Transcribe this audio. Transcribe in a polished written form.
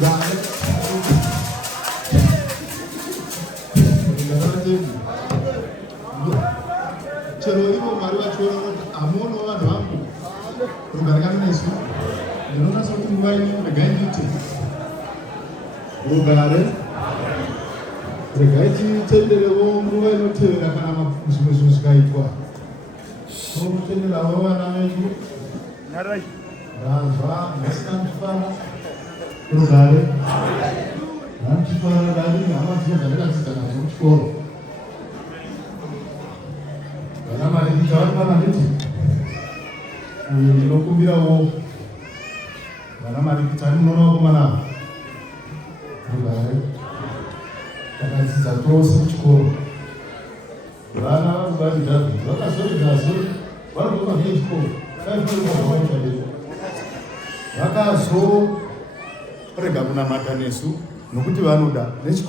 Got it. chedu. Chero ivo Mwari vachiona kuti amuonawo vanhu vangu rugarekano nesu. Ndinonasa kuti nguva ino regai nditi rugare. Regai titenderewo nguva inotevera kana zvimwe zvinhu zvikaitwa. Totenderawo vana vedu. Ranzwa nhasikamufara rugare. Ramchifara dani hama dzinogadzika nadzo kuchikoro. Vana marikita vari pana nditi ndinokumbirawo vana marikita munoona vakomana rugare takadzidza tose kuchikoro. Vana varikubadidhavi vakazorigazvo varikuva nechikoro vakazorega kunamata nesu nokuti vanoda nechikoro.